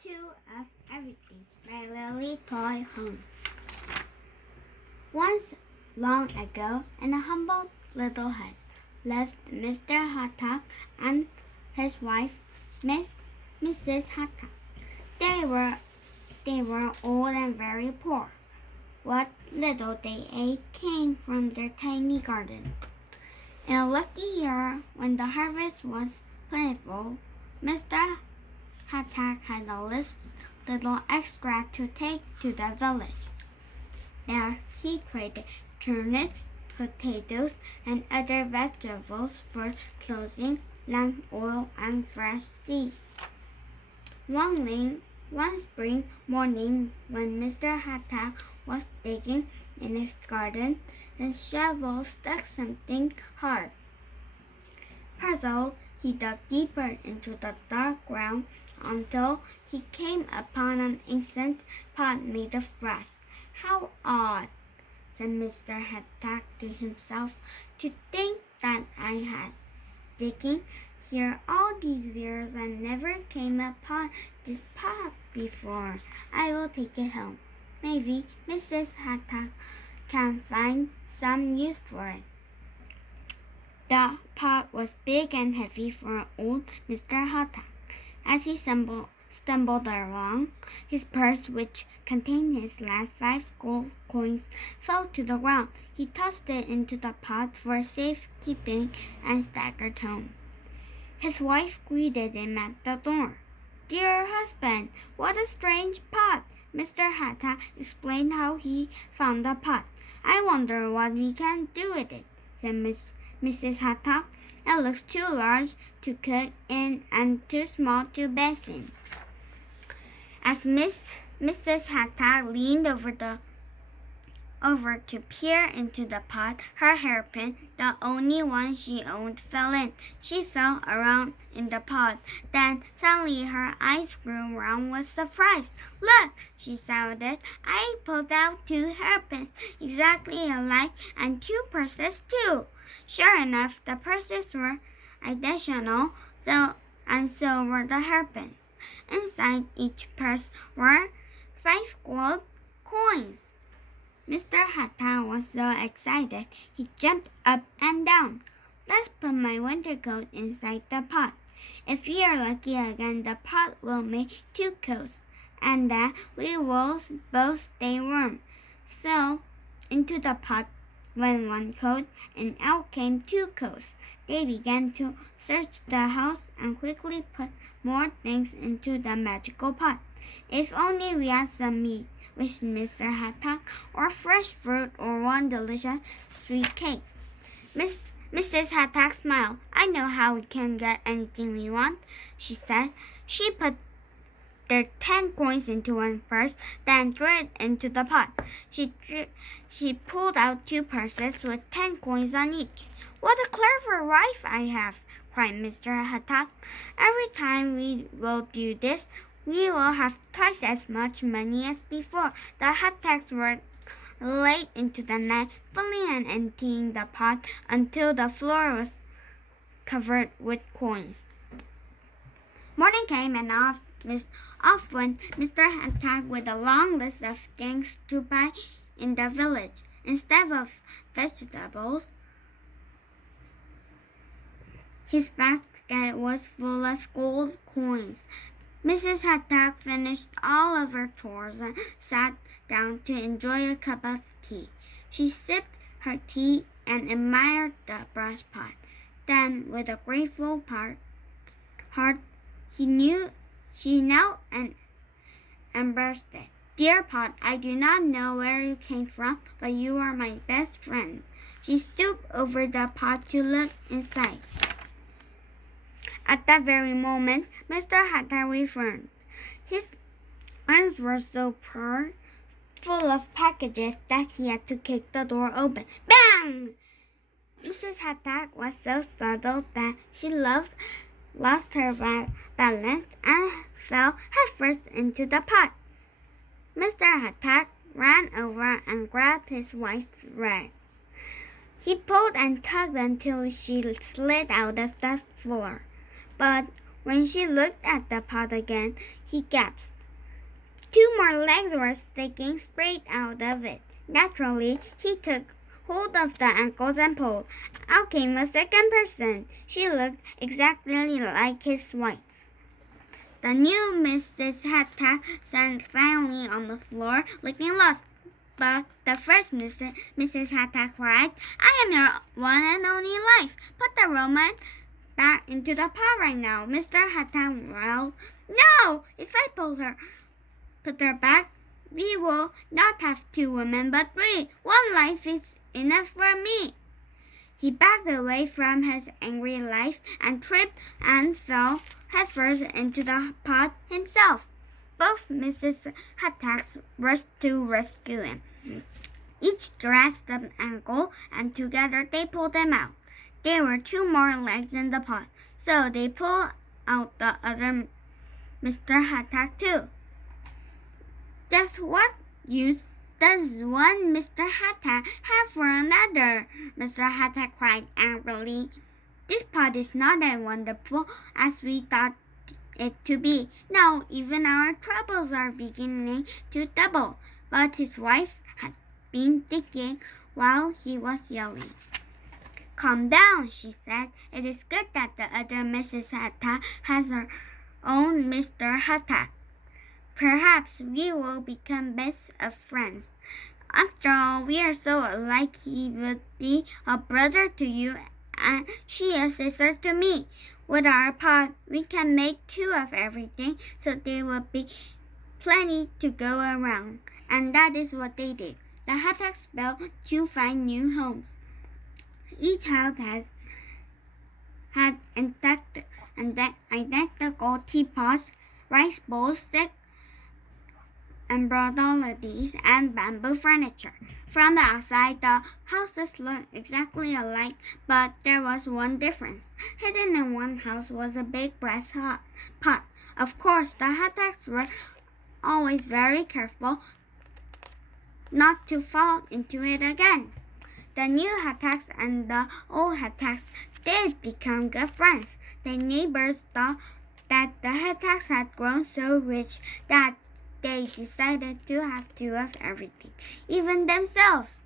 2 of Everything by Lily Toy Home. Once long ago, in a humble little hut, lived Mr. Hatak and his wife, Mrs. Hatak. They were old and very poor. What little they ate came from their tiny garden. In a lucky year, when the harvest was plentiful, Mr. Hatak had a little extra to take to the village. There he traded turnips, potatoes, and other vegetables for clothing, lamp oil, and fresh seeds. One spring morning, when Mr. Hatak was digging in his garden, his shovel stuck something hard. Puzzled, he dug deeper into the dark ground until he came upon an ancient pot made of brass. "How odd," said Mr. Hatak to himself, "to think that I had digging here all these years and never came upon this pot before. I will take it home. Maybe Mrs. Hatak can find some use for it." The pot was big and heavy for old Mr. Hatak. As he stumbled along, his purse, which contained his last 5 gold coins, fell to the ground. He tossed it into the pot for safekeeping and staggered home. His wife greeted him at the door. "Dear husband, what a strange pot!" Mr. Hatak explained how he found the pot. "I wonder what we can do with it," said Mrs. Hatak. "It looks too large to cook in and too small to bathe in." As Mrs. Hatak leaned over to peer into the pot, her hairpin, the only one she owned, fell in. She fell around in the pot. Then suddenly her eyes grew round with surprise. "Look!" she shouted. "I pulled out 2 hairpins, exactly alike, and 2 purses too." Sure enough, the purses were identical, so were the hairpins. Inside each purse were 5 gold coins. Mr. Hatak was so excited, he jumped up and down. "Let's put my winter coat inside the pot. If we are lucky again, the pot will make 2 coats, and then we will both stay warm." So into the pot went 1 coat, and out came 2 coats. They began to search the house and quickly put more things into the magical pot. "If only we had some meat," wished Mr. Hatak, "or fresh fruit, or one delicious sweet cake." Mrs. Hatak smiled. "I know how we can get anything we want," she said. She put their 10 coins into 1 purse, then threw it into the pot. She pulled out 2 purses with 10 coins on each. "What a clever wife I have!" cried Mr. Hatak. "Every time we will do this, we will have twice as much money as before." The Hataks were late into the night, filling and emptying the pot until the floor was covered with coins. Morning came, and off went Mr. Hatak with a long list of things to buy in the village. Instead of vegetables, his basket was full of gold coins. Mrs. Hatak finished all of her chores and sat down to enjoy a cup of tea. She sipped her tea and admired the brass pot. Then, with a grateful heart, she knelt and embraced it. "Dear pot, I do not know where you came from, but you are my best friend." She stooped over the pot to look inside. At that very moment, Mr. Hatak returned. His arms were so full of packages that he had to kick the door open. Bang! Mrs. Hatak was so startled that she lost her balance and fell headfirst into the pot. Mr. Hatak ran over and grabbed his wife's rags. He pulled and tugged until she slid out of the floor. But When she looked at the pot again, he gasped. 2 more legs were sticking straight out of it. Naturally, he took hold of the ankles and pulled. Out came a second person. She looked exactly like his wife. The new Mrs. Hatak sat silently on the floor, looking lost. But the first Mrs. Hatak cried, "I am your one and only life. Put the Roman back into the pot right now." Mr. Hatak growled, "No! If I put her back, we will not have 2 women but 3. 1 life is enough for me." He backed away from his angry wife and tripped and fell headfirst into the pot himself. Both Mrs. Hattacks rushed to rescue him. Each grasped the ankle, and together they pulled him out. There were 2 more legs in the pot, so they pulled out the other Mr. Hattack too. "Just what use does one Mr. Hattack have for another?" Mr. Hattack cried angrily. "This pot is not as wonderful as we thought it to be. Now even our troubles are beginning to double." But his wife had been thinking while he was yelling. "Calm down," she said. "It is good that the other Mrs. Hattack has her own Mr. Hattack. Perhaps we will become best of friends. After all, we are so alike. He would be a brother to you and she a sister to me. With our pot, we can make 2 of everything, so there will be plenty to go around." And that is what they did. The Hattacks built 2 fine new homes. Each house had identical teapots, rice bowls, silk embroideries, and bamboo furniture. From the outside, the houses looked exactly alike, but there was one difference. Hidden in one house was a big brass pot. Of course, the Hattacks were always very careful not to fall into it again. The new Hattacks and the old Hattacks did become good friends. The neighbors thought that the Hattacks had grown so rich that they decided to have 2 of everything, even themselves.